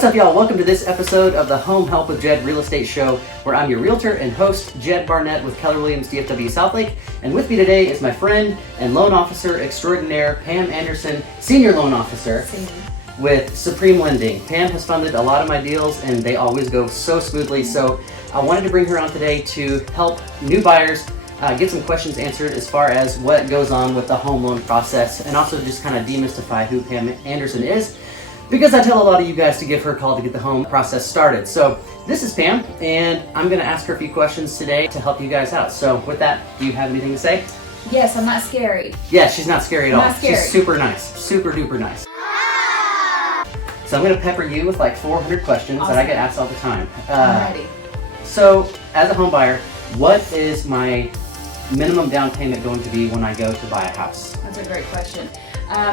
What's up, y'all? Welcome to this episode of the Home Help with Jed Real Estate Show, where I'm your realtor and host, Jed Barnett with Keller Williams DFW Southlake. And with me today is my friend and loan officer extraordinaire, Pam Anderson, senior loan officer with Supreme Lending. Pam has funded a lot of my deals and they always go so smoothly. So I wanted to bring her on today to help new buyers get some questions answered as far as what goes on with the home loan process, and also just kind of demystify who Pam Anderson is, because I tell a lot of you guys to give her a call to get the home process started. So this is Pam, and I'm going to ask her a few questions today to help you guys out. So with that, do you have anything to say? Yes, I'm not scary. Yeah, she's not scary at all. Not scary. She's super nice, super duper nice. So I'm going to pepper you with like 400 questions that I get asked all the time. I'm ready. So as a home buyer, what is my minimum down payment going to be when I go to buy a house? That's a great question.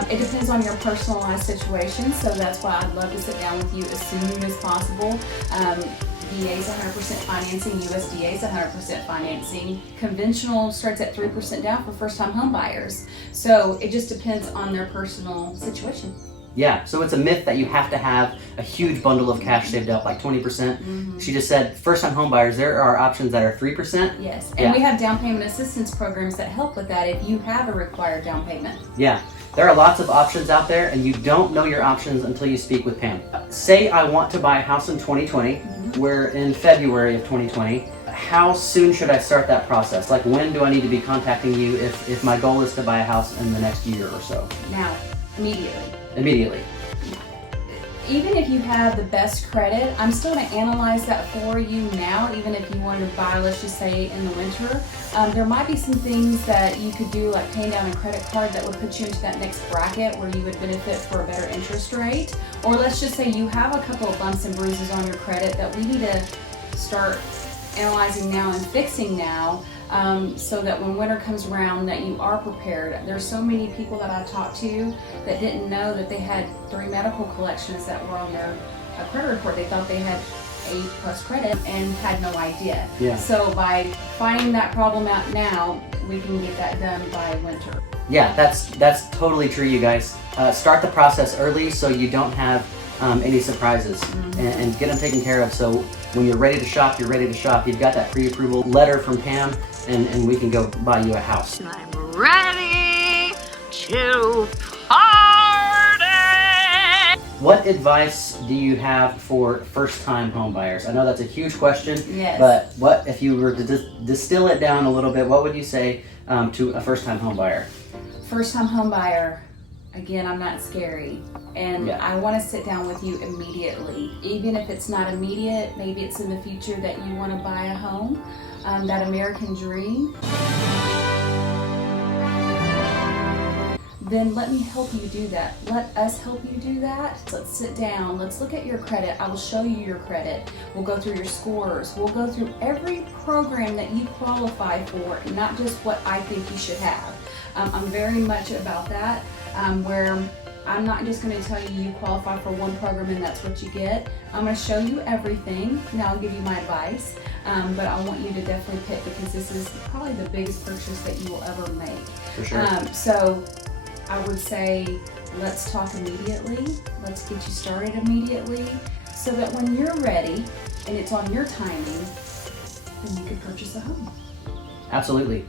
It depends on your personalized situation, so that's why I'd love to sit down with you as soon as possible. VA is 100% financing, USDA is 100% financing. Conventional starts at 3% down for first-time home buyers. So it just depends on their personal situation. Yeah, so it's a myth that you have to have a huge bundle of cash saved up, like 20%. Mm-hmm. She just said first-time home buyers, there are options that are 3%. Yes, and we have down payment assistance programs that help with that if you have a required down payment. Yeah, there are lots of options out there, and you don't know your options until you speak with Pam. Say I want to buy a house in 2020. We're in February of 2020. How soon should I start that process? Like, when do I need to be contacting you if my goal is to buy a house in the next year or so? Now, immediately. Immediately. Even if you have the best credit, I'm still going to analyze that for you now, even if you want to buy, let's just say, in the winter. There might be some things that you could do, like paying down a credit card, that would put you into that next bracket where you would benefit for a better interest rate. Or let's just say you have a couple of bumps and bruises on your credit that we need to start analyzing now and fixing now, so that when winter comes around that you are prepared. There's so many people that I talked to that didn't know that they had 3 medical collections that were on their credit report. They thought they had A+ credit and had no idea. Yeah. So by finding that problem out now, we can get that done by winter. Yeah, that's totally true, you guys. Start the process early so you don't have any surprises, and get them taken care of. So when you're ready to shop, you're ready to shop. You've got that pre-approval letter from Pam, and we can go buy you a house. I'm ready to party! What advice do you have for first-time home buyers? I know that's a huge question, Yes. but what if you were to distill it down a little bit, what would you say to a first-time home buyer? First-time home buyer, again, I'm not scary. And Yeah. I want to sit down with you immediately. Even if it's not immediate, maybe it's in the future that you want to buy a home, that American dream. Then let me help you do that. Let us help you do that. Let's sit down. Let's look at your credit. I will show you your credit. We'll go through your scores. We'll go through every program that you qualify for, not just what I think you should have. I'm very much about that, where I'm not just going to tell you you qualify for one program and that's what you get. I'm going to show you everything. Now I'll give you my advice, but I want you to definitely pick, because this is probably the biggest purchase that you will ever make. For sure. So I would say let's talk immediately. Let's get you started immediately, so that when you're ready and it's on your timing, then you can purchase a home. Absolutely.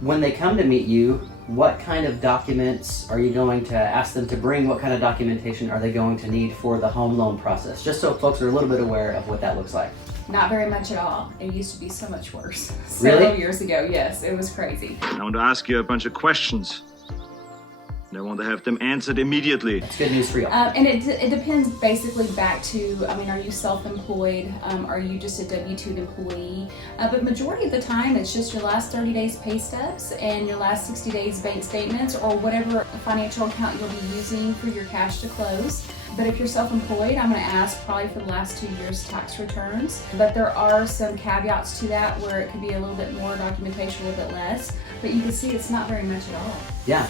When they come to meet you, what kind of documents are you going to ask them to bring? What kind of documentation are they going to need for the home loan process? Just so folks are a little bit aware of what that looks like. Not very much at all. It used to be so much worse. Really? Several years ago, yes, it was crazy. I want to ask you a bunch of questions. And I want to have them answered immediately. That's good news for you. And it depends basically back to, are you self-employed? Are you just a W-2 employee? But majority of the time, it's just your last 30 days pay stubs and your last 60 days bank statements, or whatever financial account you'll be using for your cash to close. But if you're self-employed, I'm going to ask probably for the last 2 years tax returns. But there are some caveats to that where it could be a little bit more documentation, a little bit less. But you can see it's not very much at all. Yeah.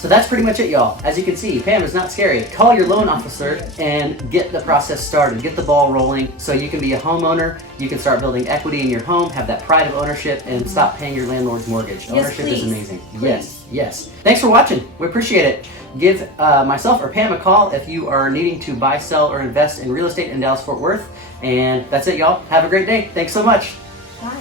So that's pretty much it, y'all. As you can see, Pam is not scary. Call your loan officer and get the process started. Get the ball rolling so you can be a homeowner. You can start building equity in your home, have that pride of ownership, and stop paying your landlord's mortgage. Yes, Ownership is please. amazing. Please. Yes, yes. Thanks for watching. We appreciate it. Give myself or Pam a call if you are needing to buy, sell, or invest in real estate in Dallas-Fort Worth. And that's it, y'all. Have a great day. Thanks so much. Bye.